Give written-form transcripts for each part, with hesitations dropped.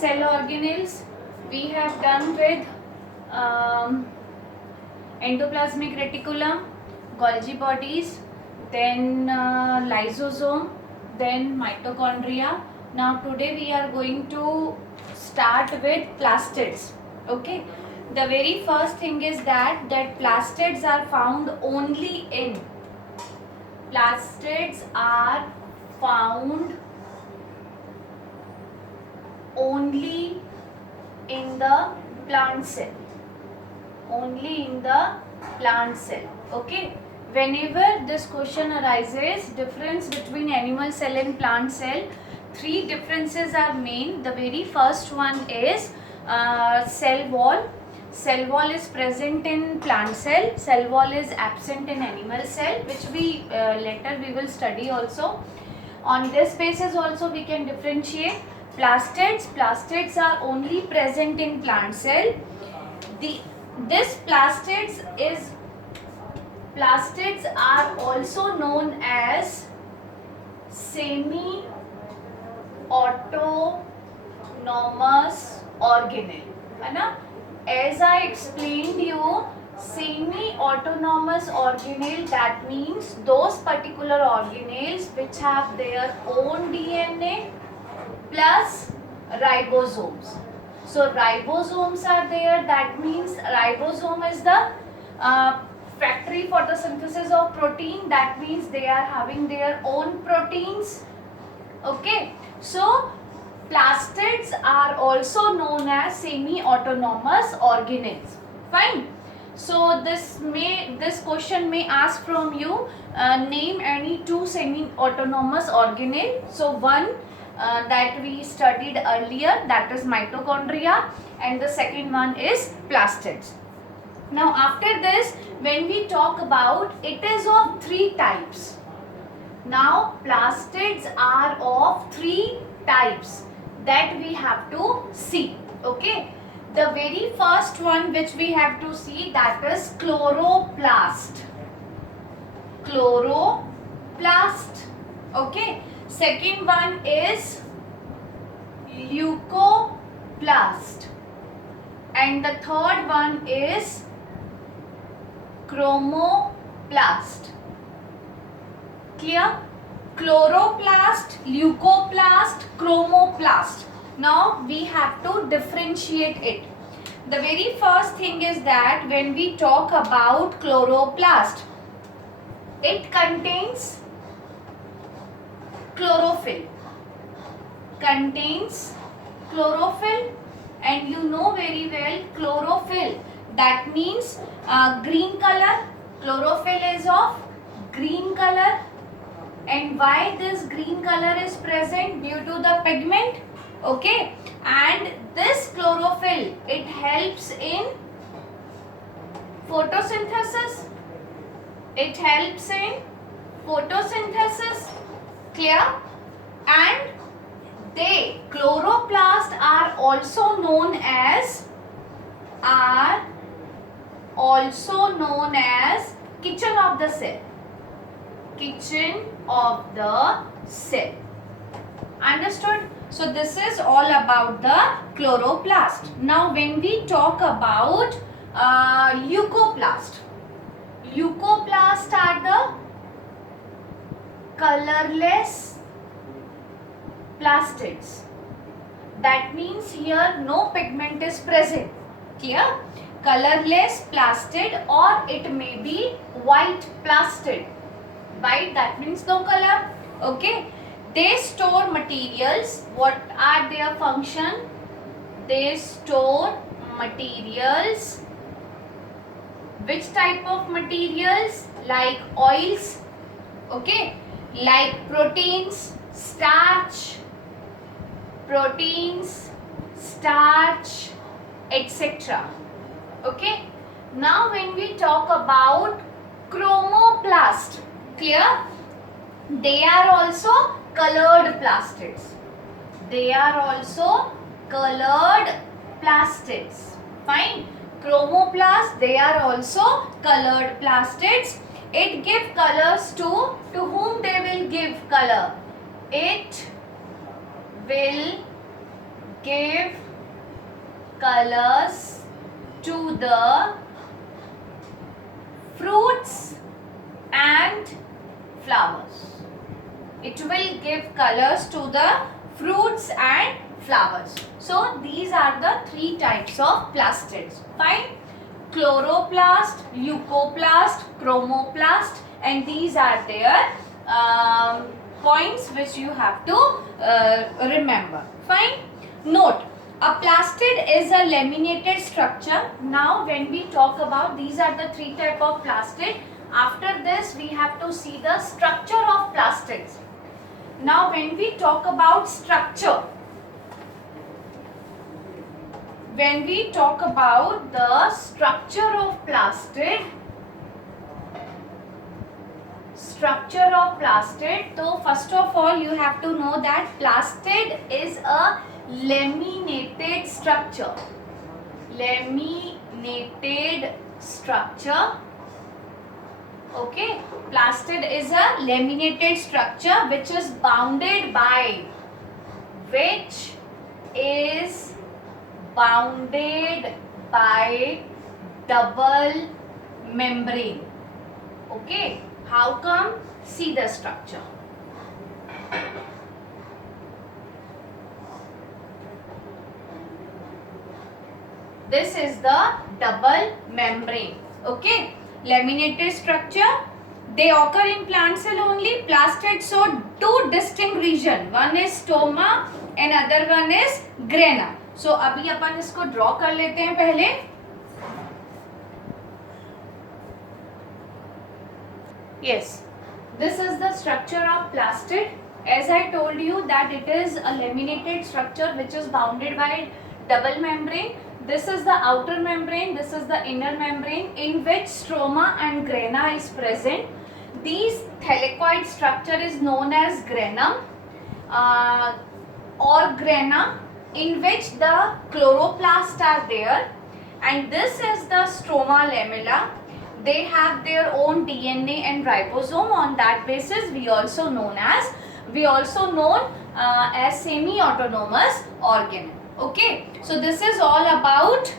cell organelles we have done with endoplasmic reticulum, Golgi bodies, then lysosome, then mitochondria. Now today we are going to start with plastids. Okay, the very first thing is that plastids are found only in plastids are found only in the plant cell, only in the plant cell. Okay, whenever this question arises, difference between animal cell and plant cell, three differences are main. The very first one is cell wall. Cell wall is present in plant cell, cell wall is absent in animal cell, which we later we will study also. On this basis also we can differentiate plastids. Plastids are only present in plant cell. This plastids are also known as semi-autonomous organelle, है ना? As I explained you, semi-autonomous organelle, that means those particular organelles which have their own DNA plus ribosomes. So ribosomes are there, that means ribosome is the factory for the synthesis of protein, that means they are having their own proteins. Okay, so plastids are also known as semi-autonomous organelles. Fine. So this question may ask from you, name any two semi-autonomous organelle. So one that we studied earlier, that is mitochondria, and the second one is plastids. Now after this, when we talk about, it is of three types. Now plastids are of three types that we have to see. Okay, the very first one which we have to see, that is chloroplast. Chloroplast. Okay, second one is leucoplast, and the third one is chromoplast. Clear? Chloroplast, leucoplast, chromoplast. Now we have to differentiate it. The very first thing is that when we talk about chloroplast, it contains chlorophyll. Contains chlorophyll, and you know very well chlorophyll, that means green color. Chlorophyll is of green color. And why this green color is present? Due to the pigment. Okay, and this chlorophyll, it helps in photosynthesis. It helps in photosynthesis. Clear? And chloroplast are also known as kitchen of the cell. Kitchen of the cell. Understood? So this is all about the chloroplast. Now when we talk about leucoplast, leucoplast are the colorless plastids. That means here no pigment is present. Clear? Colorless plastid, or it may be white plastid. White, that means no color. Okay, they store materials. What are their function? They store materials. Which type of materials? Like oils, okay, like proteins, starch, etc. Okay, now when we talk about chromoplast, clear? They are also colored plastids. They are also colored plastids. Fine. Chromoplast, they are also colored plastids. It give colors to whom they will give color? It will give colors to the fruits and flowers. It will give colors to the fruits and flowers. So these are the three types of plastids. Fine. Chloroplast, leucoplast, chromoplast, and these are their points which you have to remember. Fine. Note, a plastid is a laminated structure. Now when we talk about, these are the three type of plastid. After this we have to see the structure of plastids. Now when we talk about structure, when we talk about the structure of plastid, so first of all you have to know that plastid is a laminated structure. Laminated structure. Okay, plastid is a laminated structure which is bounded by double membrane. Okay, how come? See the structure. This is the double membrane. Okay, laminated structure. They occur in plant cell only. Plastid show two distinct region. One is stoma and other one is grana. So अभी अपन इसको draw कर लेते हैं पहले. Yes, this is the structure of plastid. As I told you that it is a laminated structure which is bounded by double membrane. This is the outer membrane, this is the inner membrane in which stroma and grana is present. These thylakoid structure is known as granum or grana, in which the chloroplasts are there, and this is the stroma lamella. They have their own DNA and ribosome. On that basis we also known as semi-autonomous organ. Okay, so this is all about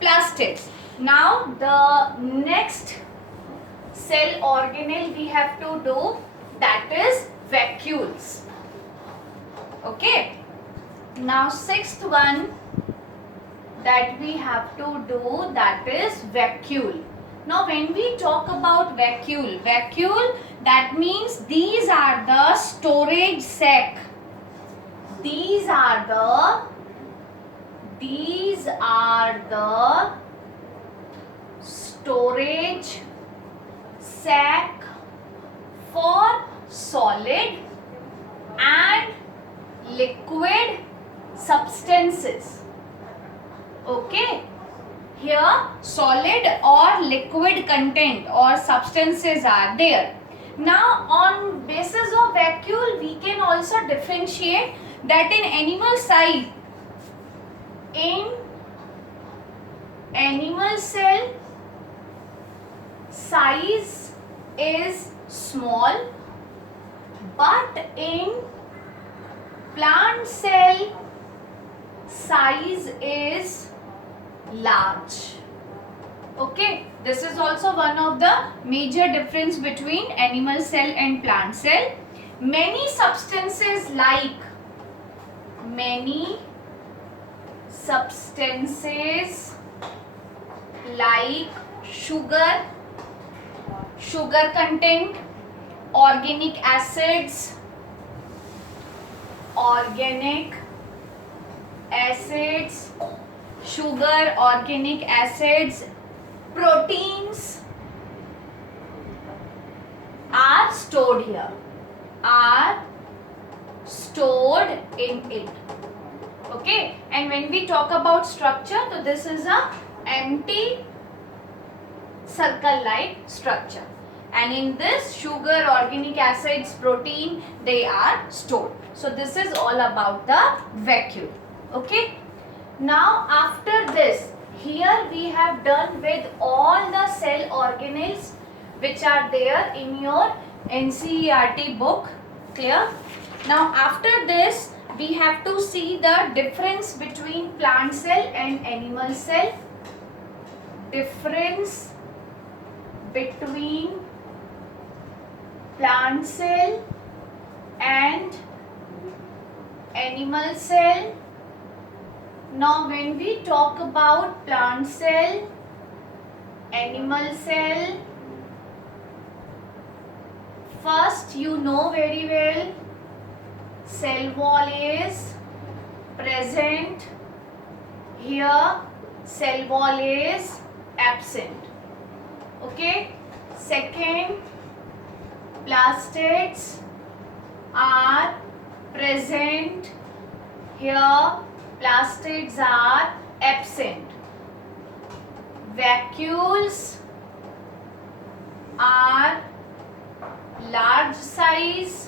plastids. Now the next cell organelle we have to do, that is vacuoles. Okay, now sixth one that we have to do, that is vacuole. Now when we talk about vacuole, that means these are the storage sac. These are the storage sac for solid and liquid substances. Okay, here solid or liquid content or substances are there. Now on basis of vacuole we can also differentiate that in animal size, in animal cell size is small, but in plant cell size is large. Okay, this is also one of the major difference between animal cell and plant cell. Many substances like sugar content, organic acids, sugar, organic acids, proteins are stored here, are stored in it. Okay, and when we talk about structure, so this is a empty circle like structure, and in this sugar, organic acids, protein, they are stored. So this is all about the vacuole. Okay, now after this, here we have done with all the cell organelles which are there in your NCERT book. Clear? Now after this we have to see the difference between plant cell and animal cell. Difference between plant cell and animal cell. Now when we talk about plant cell, animal cell, first you know very well cell wall is present, here cell wall is absent. Okay. Second, plastids are present, here plastids are absent. Vacuoles are large size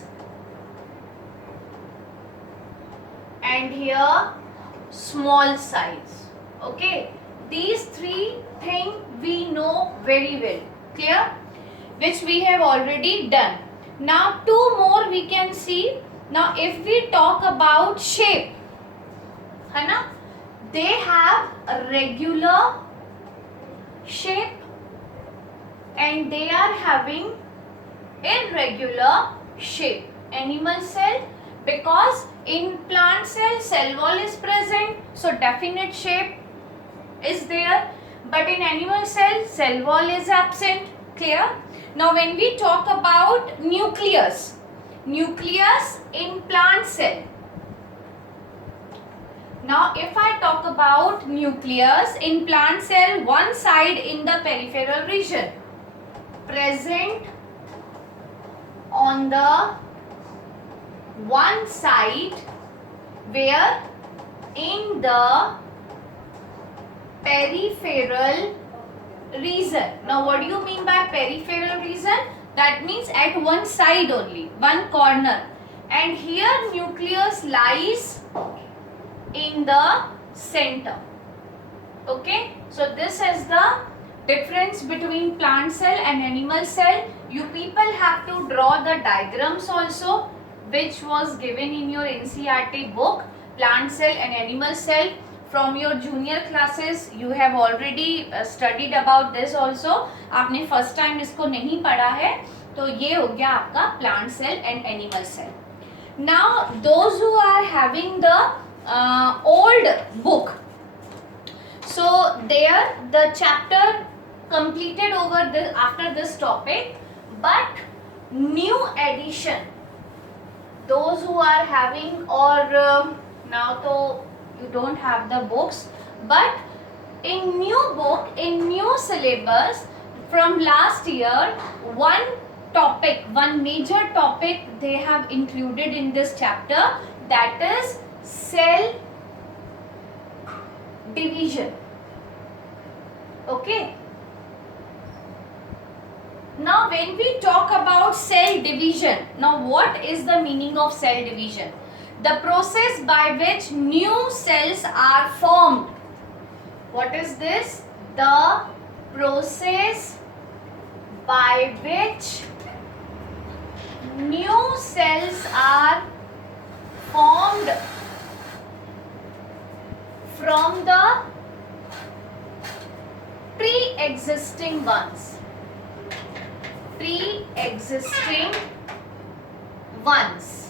and here small size. Okay, these three things we know very well, clear, which we have already done. Now two more we can see. Now if we talk about shape, है ना, they have a regular shape and they are having irregular shape. Animal cell, because in plant cell cell wall is present, so definite shape is there, but in animal cell cell wall is absent. Clear? Now when we talk about nucleus, nucleus in plant cell. Now if I talk about nucleus in plant cell, one side in the peripheral region, present on the one side where in the peripheral region. Now what do you mean by peripheral region? That means at one side only, one corner, and here nucleus lies in the center. Okay, so this is the difference between plant cell and animal cell. You people have to draw the diagrams also, which was given in your NCERT book, plant cell and animal cell. From your junior classes you have already studied about this also. आपने first time इसको नहीं पढ़ा है, तो ये हो गया आपका plant cell and animal cell. Now those who are having the old book, so there the chapter completed over this after this topic, but new edition, those who are having, or now to you don't have the books, but in new book, in new syllabus from last year, one topic, one major topic they have included in this chapter, that is cell division. Okay. Now when we talk about cell division, now what is the meaning of cell division? The process by which new cells are formed. What is this? The process by which new cells are formed from the pre-existing ones. Pre-existing ones.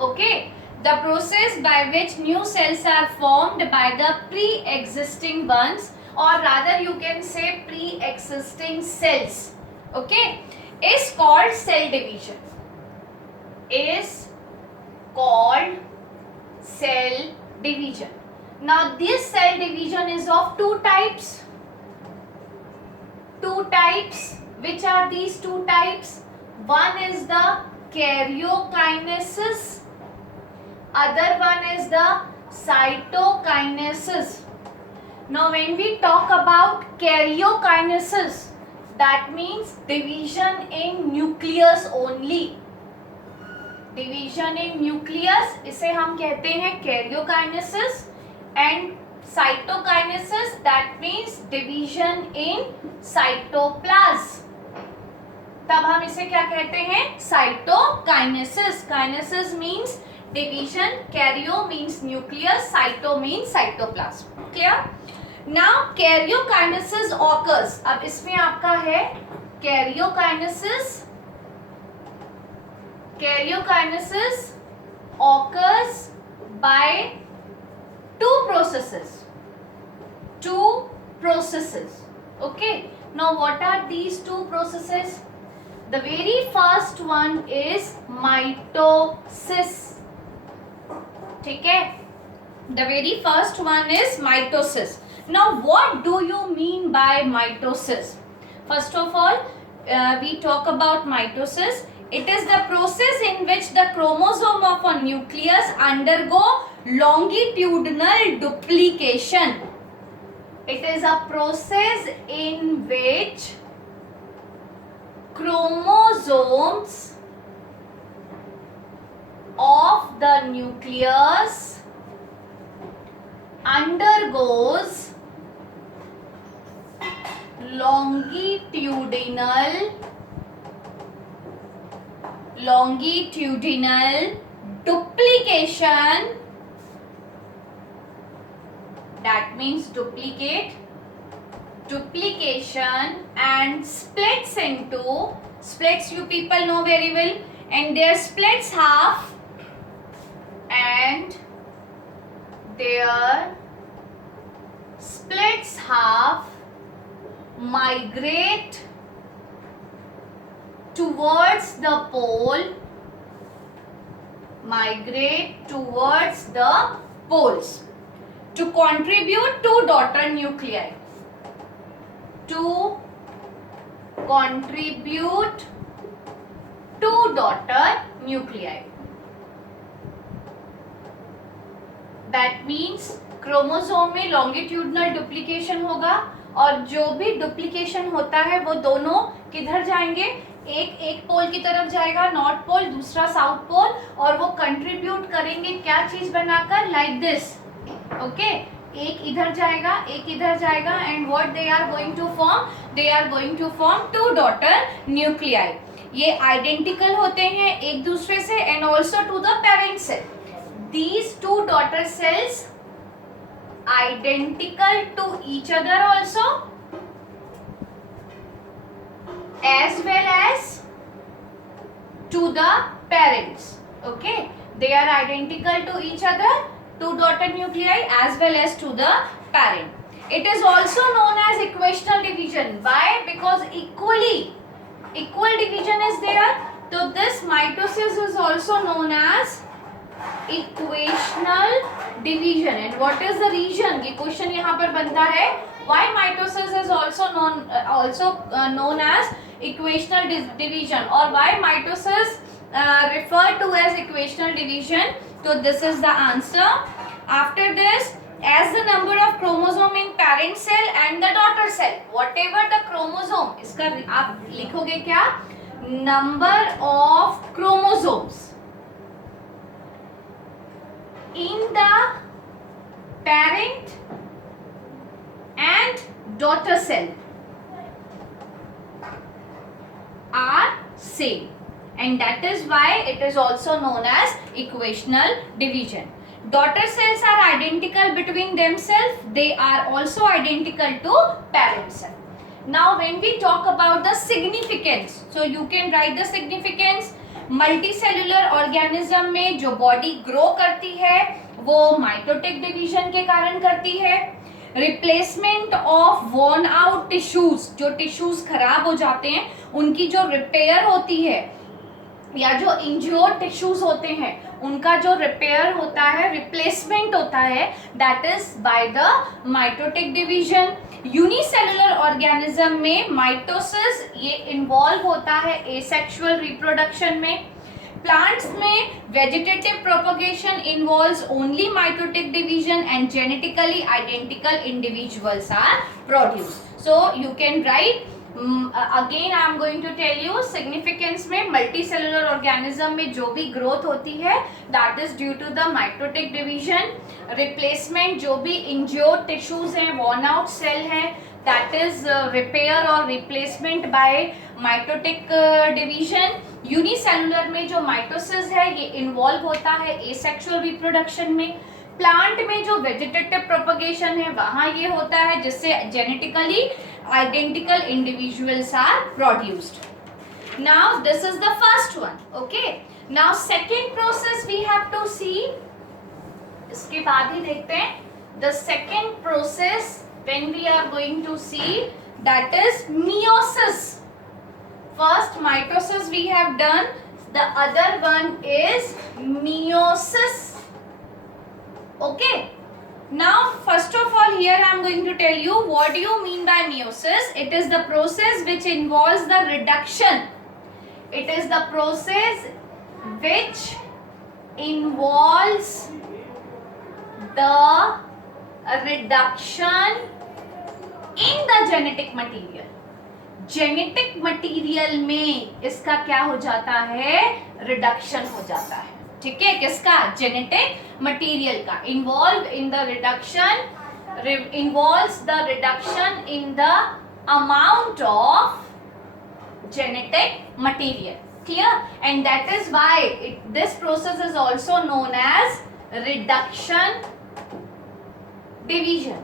Okay. The process by which new cells are formed by the pre-existing ones, or rather you can say pre-existing cells, okay, is called cell division. Is called cell division. Now this cell division is of two types. Two types. Which are these two types? One is the karyokinesis. Other one is the cytokinesis. Now when we talk about karyokinesis, that means division in nucleus only. Division in nucleus, इसे हम कहते हैं karyokinesis, and cytokinesis, that means division in cytoplasm. तब हम इसे क्या कहते हैं? Cytokinesis. Kinesis means division. Karyo means nucleus, cyto means cytoplasm. Clear? Now karyokinesis occurs. अब इसमें आपका है karyokinesis. Karyokinesis occurs by two processes. Okay. Now what are these two processes? The very first one is mitosis. ठीक है? The very first one is mitosis. Now what do you mean by mitosis? First of all, we talk about mitosis. It is the process in which the chromosome of a nucleus undergo longitudinal duplication. It is a process in which chromosomes of the nucleus undergoes longitudinal duplication. That means duplication and splits into, splits you people know very well, and their splits half and their splits half migrate towards the pole, to contribute to daughter nuclei. That means chromosome में longitudinal duplication होगा और जो भी duplication होता है वो दोनों किधर जाएंगे, एक पोल की तरफ जाएगा नॉर्थ पोल, दूसरा साउथ पोल, और वो कंट्रीब्यूट करेंगे क्या चीज बनाकर, लाइक दिस. ओके, एक इधर जाएगा and what they are going to form two daughter nuclei. ये आइडेंटिकल होते हैं एक दूसरे से and also to the parent cell. These two daughter cells identical to each other also as well as to the parents. Okay, they are identical to each other, to daughter nuclei as well as to the parent. It is also known as equational division. Why? Because equal division is there. So this mitosis is also known as equational division. And what is the reason? ये question यहाँ पर बनता है. Why mitosis is also known as equational division, or why mitosis referred to as equational division? So this is the answer. After this, as the number of chromosome in parent cell and the daughter cell, whatever the chromosome, इसका आप लिखोगे क्या? Number of chromosomes in the parent and daughter cell are same, and that is why it is also known as equational division. Daughter cells are identical between themselves. They are also identical to parent cell. Now when we talk about the significance, so you can write the significance. Multicellular organism में जो body grow करती है वो mitotic division के कारण करती है. Replacement of worn out tissues, जो टिश्यूज खराब हो जाते हैं उनकी जो रिपेयर होती है, या जो इंज्योर्ड टिश्यूज होते हैं उनका जो रिपेयर होता है, रिप्लेसमेंट होता है, that is by the mitotic division. Unicellular organism में माइटोसिस ये इन्वॉल्व होता है एसेक्सुअल रिप्रोडक्शन में. प्लांट्स में vegetative propagation involves only mitotic division and genetically identical individuals are produced. So you can write again. I am going to tell you significance में multicellular organism में जो भी growth होती है that is due to the mitotic division. Replacement, जो भी injured tissues हैं, worn out cell है, दैट इज रिपेयर और replacement bye mitotic division. Unicellular में जो माइटोसिस है ये इन्वॉल्व होता है एसेक्सुअल रिप्रोडक्शन में। प्लांट में जो वेजिटेटिव प्रोपगेशन है वहां ये होता है जिससे genetically identical individuals are produced. Now this is the first one, okay. Now second process we have to see, इसके बाद ही देखते हैं the second process when we are going to see, that is meiosis. First mitosis we have done, the other one is meiosis, okay. Now first of all here I am going to tell you what do you mean by meiosis. It is the process which involves the reduction, it is the process which involves the reduction in the genetic material. Genetic material में इसका क्या हो जाता है, reduction हो जाता है, ठीक है। किसका, जेनेटिक मटेरियल का। Involve in the reduction, involves the reduction in the amount of genetic material, clear. And that is why this process is also known as reduction division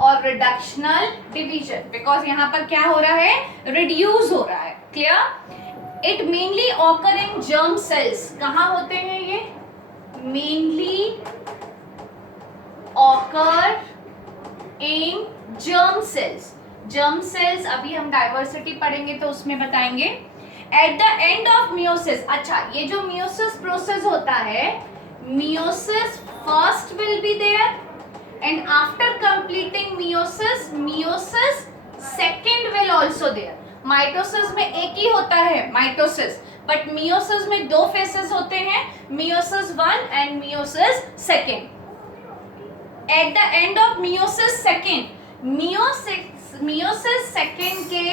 और रिडक्शनल डिवीजन, बिकॉज यहाँ पर क्या हो रहा है, reduce हो रहा है, clear. It mainly occur in germ cells. कहाँ होते हैं ये, mainly occur in germ cells. Germ cells अभी हम डाइवर्सिटी पढ़ेंगे तो उसमें बताएंगे। At the end of meiosis, अच्छा ये जो मियोसिस प्रोसेस होता है, meiosis first will be there and after completing meiosis second will also there. Mitosis में एक ही होता है माइटोसिस, बट meiosis में दो फेसेस होते हैं, meiosis 1 and meiosis 2. At the end of meiosis 2, meiosis 2 के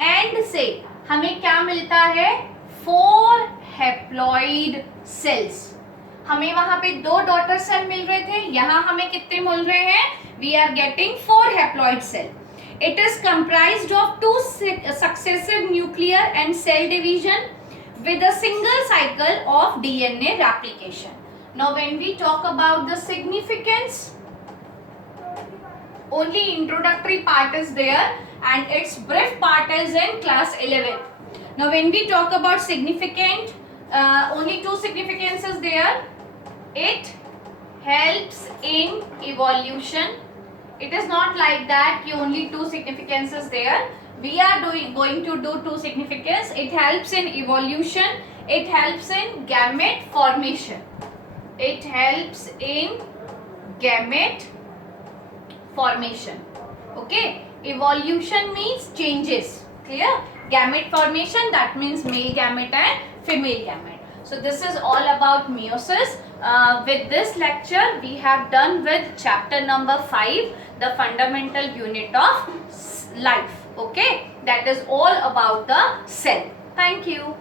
एंड से हमें क्या मिलता है, 4 हैप्लॉइड सेल्स। हमें वहां पे 2 डॉटर सेल मिल रहे थे, यहां हमें कितने मिल रहे हैं, we are getting 4 haploid cell. It is comprised of 2 successive nuclear and cell division with a single cycle of DNA replication. Now when we talk about the significance, only introductory part is there and its brief part is in class 11. Now when we talk about significant, only 2 significances there. It helps in evolution. It is not like that ki only 2 significances there. We are going to do 2 significance. It helps in evolution. It helps in gamete formation. It helps in gamete formation. Okay. Evolution means changes. Clear? Gamete formation, that means male gamete and female gamete. So this is all about meiosis. With this lecture we have done with chapter number 5, the fundamental unit of life. Okay, that is all about the cell. Thank you.